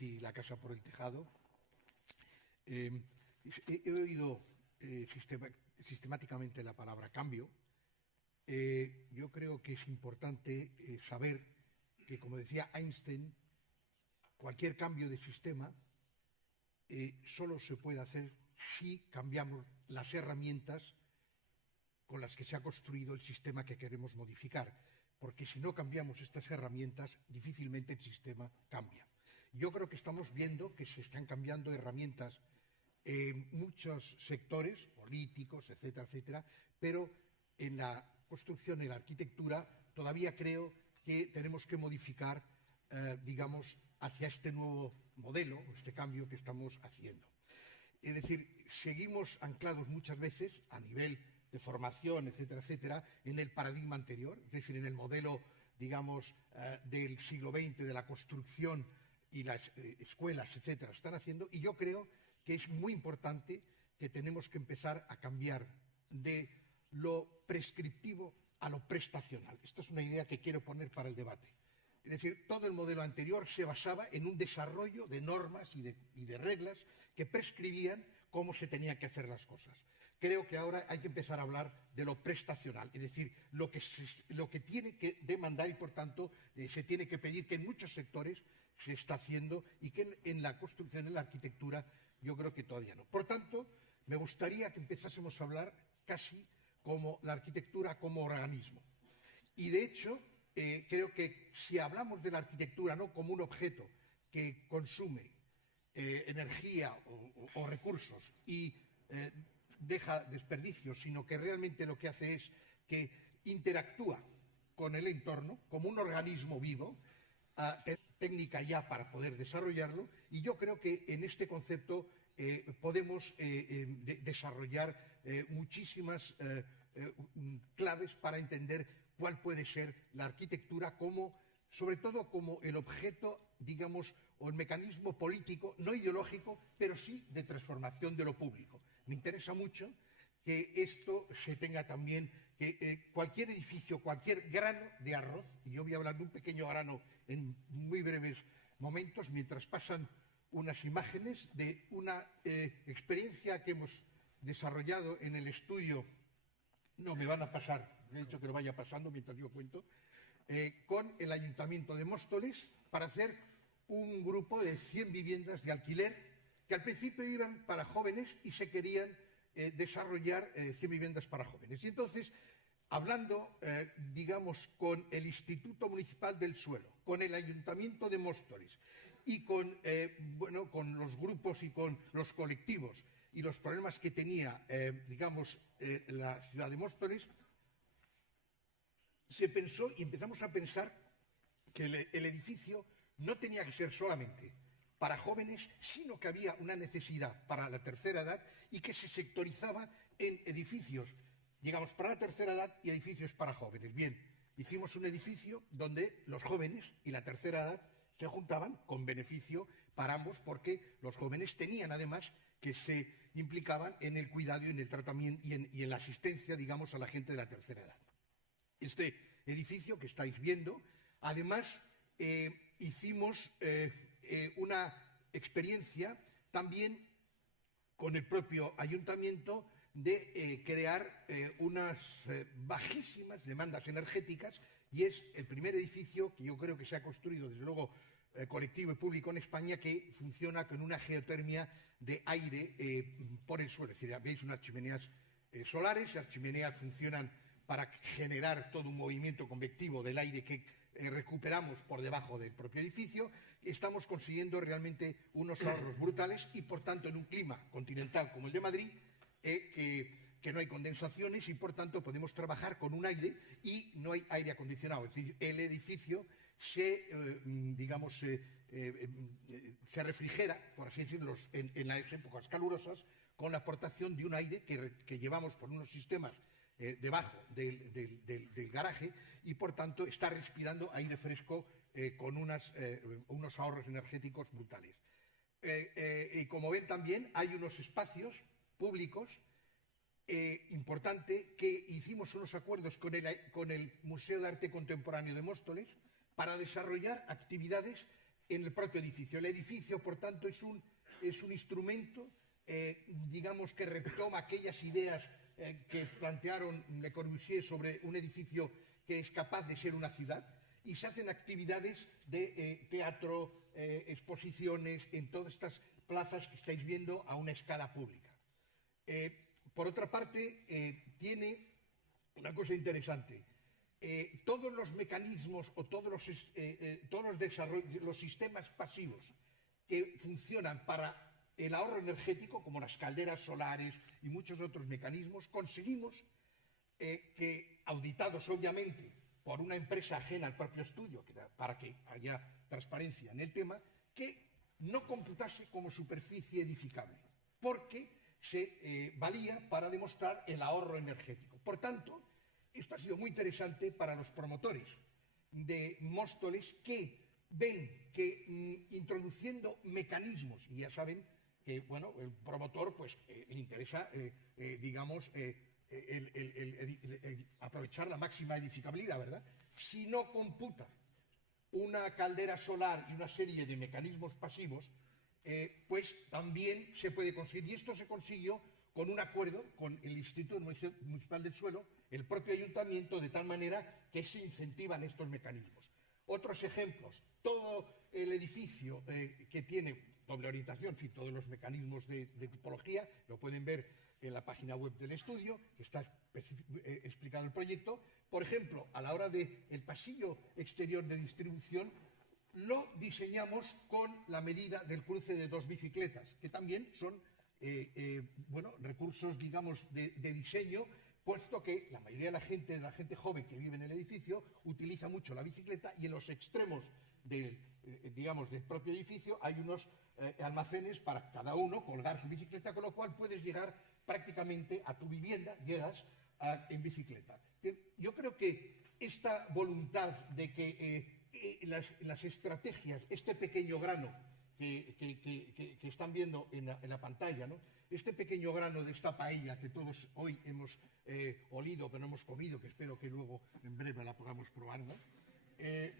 y la casa por el tejado. He oído sistemáticamente la palabra cambio. Yo creo que es importante saber que, como decía Einstein, cualquier cambio de sistema solo se puede hacer si cambiamos las herramientas con las que se ha construido el sistema que queremos modificar, porque si no cambiamos estas herramientas, difícilmente el sistema cambia. Yo creo que estamos viendo que se están cambiando herramientas en muchos sectores, políticos, etcétera, etcétera, pero en la construcción, en la arquitectura, todavía creo que tenemos que modificar, digamos, hacia este nuevo modelo, este cambio que estamos haciendo. Es decir, seguimos anclados muchas veces a nivel de formación, etcétera, etcétera, en el paradigma anterior, es decir, en el modelo, digamos, del siglo XX, de la construcción y las escuelas, etcétera, están haciendo, y yo creo que es muy importante que tenemos que empezar a cambiar de lo prescriptivo a lo prestacional. Esta es una idea que quiero poner para el debate. Es decir, todo el modelo anterior se basaba en un desarrollo de normas y de reglas que prescribían cómo se tenían que hacer las cosas. Creo que ahora hay que empezar a hablar de lo prestacional, es decir, lo que tiene que demandar y, por tanto, se tiene que pedir, que en muchos sectores se está haciendo y que en la construcción, en la arquitectura, yo creo que todavía no. Por tanto, me gustaría que empezásemos a hablar casi como la arquitectura como organismo. Y, de hecho, creo que si hablamos de la arquitectura no como un objeto que consume energía o recursos y deja desperdicios, sino que realmente lo que hace es que interactúa con el entorno como un organismo vivo, técnica ya para poder desarrollarlo, y yo creo que en este concepto podemos desarrollar muchísimas claves para entender cuál puede ser la arquitectura como, sobre todo como el objeto, digamos, o el mecanismo político, no ideológico, pero sí de transformación de lo público. Me interesa mucho que esto se tenga también, que cualquier edificio, cualquier grano de arroz, y yo voy a hablar de un pequeño grano en muy breves momentos, mientras pasan unas imágenes de una experiencia que hemos desarrollado en el estudio. No me van a pasar, he dicho que lo vaya pasando mientras yo cuento, con el Ayuntamiento de Móstoles para hacer un grupo de 100 viviendas de alquiler que al principio iban para jóvenes y se querían desarrollar 100 viviendas para jóvenes. Y entonces, hablando, digamos, con el Instituto Municipal del Suelo, con el Ayuntamiento de Móstoles y con, con los grupos y con los colectivos y los problemas que tenía, digamos, la ciudad de Móstoles, se pensó y empezamos a pensar que el edificio no tenía que ser solamente para jóvenes, sino que había una necesidad para la tercera edad y que se sectorizaba en edificios, digamos, para la tercera edad y edificios para jóvenes. Bien, hicimos un edificio donde los jóvenes y la tercera edad se juntaban con beneficio para ambos, porque los jóvenes tenían además que se implicaban en el cuidado y en el tratamiento y en la asistencia, digamos, a la gente de la tercera edad. Este edificio que estáis viendo, además, hicimos una experiencia también con el propio ayuntamiento de crear unas bajísimas demandas energéticas, y es el primer edificio que yo creo que se ha construido, desde luego, colectivo y público en España, que funciona con una geotermia de aire por el suelo. Es decir, veis unas chimeneas solares, las chimeneas funcionan para generar todo un movimiento convectivo del aire que recuperamos por debajo del propio edificio. Estamos consiguiendo realmente unos ahorros brutales y, por tanto, en un clima continental como el de Madrid, que no hay condensaciones y, por tanto, podemos trabajar con un aire y no hay aire acondicionado. Es decir, el edificio se refrigera, por así decirlo, en las épocas calurosas, con la aportación de un aire que llevamos por unos sistemas debajo del garaje, y por tanto está respirando aire fresco con unos ahorros energéticos brutales. Y como ven también hay unos espacios públicos importante que hicimos unos acuerdos con el Museo de Arte Contemporáneo de Móstoles para desarrollar actividades en el propio edificio. El edificio, por tanto, es un instrumento, digamos, que retoma aquellas ideas que plantearon Le Corbusier sobre un edificio que es capaz de ser una ciudad, y se hacen actividades de teatro, exposiciones en todas estas plazas que estáis viendo a una escala pública. Por otra parte, tiene una cosa interesante. Todos los mecanismos o todos los sistemas pasivos que funcionan para el ahorro energético, como las calderas solares y muchos otros mecanismos, conseguimos que, auditados obviamente por una empresa ajena al propio estudio, para que haya transparencia en el tema, que no computase como superficie edificable, porque se valía para demostrar el ahorro energético. Por tanto, esto ha sido muy interesante para los promotores de Móstoles, que ven que introduciendo mecanismos, y ya saben que, bueno, el promotor pues le interesa, digamos, aprovechar la máxima edificabilidad, ¿verdad? Si no computa una caldera solar y una serie de mecanismos pasivos, pues también se puede conseguir. Y esto se consiguió con un acuerdo con el Instituto Municipal del Suelo, el propio ayuntamiento, de tal manera que se incentivan estos mecanismos. Otros ejemplos: todo el edificio que tiene doble orientación, en fin, todos los mecanismos de tipología, lo pueden ver en la página web del estudio, que está explicado el proyecto. Por ejemplo, a la hora del pasillo exterior de distribución, lo diseñamos con la medida del cruce de dos bicicletas, que también son bueno, recursos, digamos, de diseño, puesto que la mayoría de la gente joven que vive en el edificio utiliza mucho la bicicleta, y en los extremos digamos, del propio edificio hay unos almacenes para cada uno colgar su bicicleta, con lo cual puedes llegar prácticamente a tu vivienda, llegas en bicicleta. Yo creo que esta voluntad de que las estrategias, este pequeño grano que están viendo en la pantalla, ¿no?, este pequeño grano de esta paella que todos hoy hemos olido, pero no hemos comido, que espero que luego en breve la podamos probar, ¿no?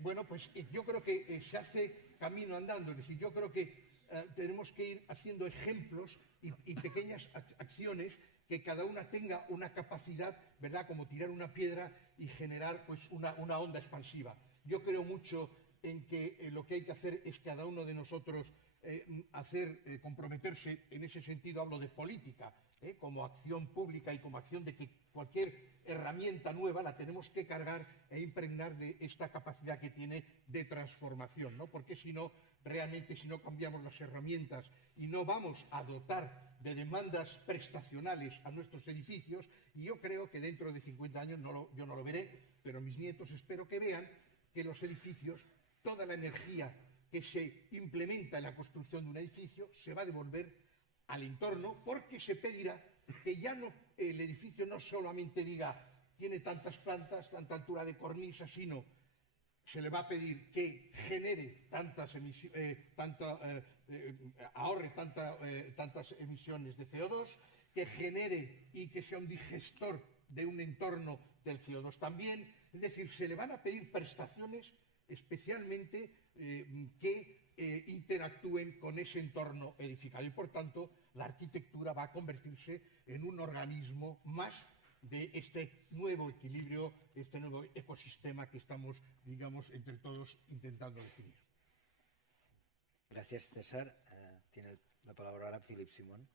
Bueno, pues yo creo que se hace camino andando. Es decir, yo creo que tenemos que ir haciendo ejemplos y pequeñas acciones que cada una tenga una capacidad, ¿verdad?, como tirar una piedra y generar pues una onda expansiva. Yo creo mucho en que lo que hay que hacer es cada uno de nosotros comprometerse. En ese sentido hablo de política, como acción pública y como acción de que cualquier herramienta nueva la tenemos que cargar e impregnar de esta capacidad que tiene de transformación, ¿no? Porque si no, realmente, si no cambiamos las herramientas y no vamos a dotar de demandas prestacionales a nuestros edificios, y yo creo que dentro de 50 años, yo no lo veré, pero mis nietos espero que vean que los edificios, toda la energía que se implementa en la construcción de un edificio se va a devolver al entorno, porque se pedirá que ya no, el edificio no solamente diga tiene tantas plantas, tanta altura de cornisa, sino se le va a pedir que genere ahorre tantas emisiones de CO2, que genere y que sea un digestor de un entorno del CO2 también. Es decir, se le van a pedir prestaciones especialmente que interactúen con ese entorno edificado, y por tanto la arquitectura va a convertirse en un organismo más de este nuevo equilibrio, este nuevo ecosistema que estamos, digamos, entre todos intentando definir. Gracias, César. Tiene la palabra ahora Philippe Simon.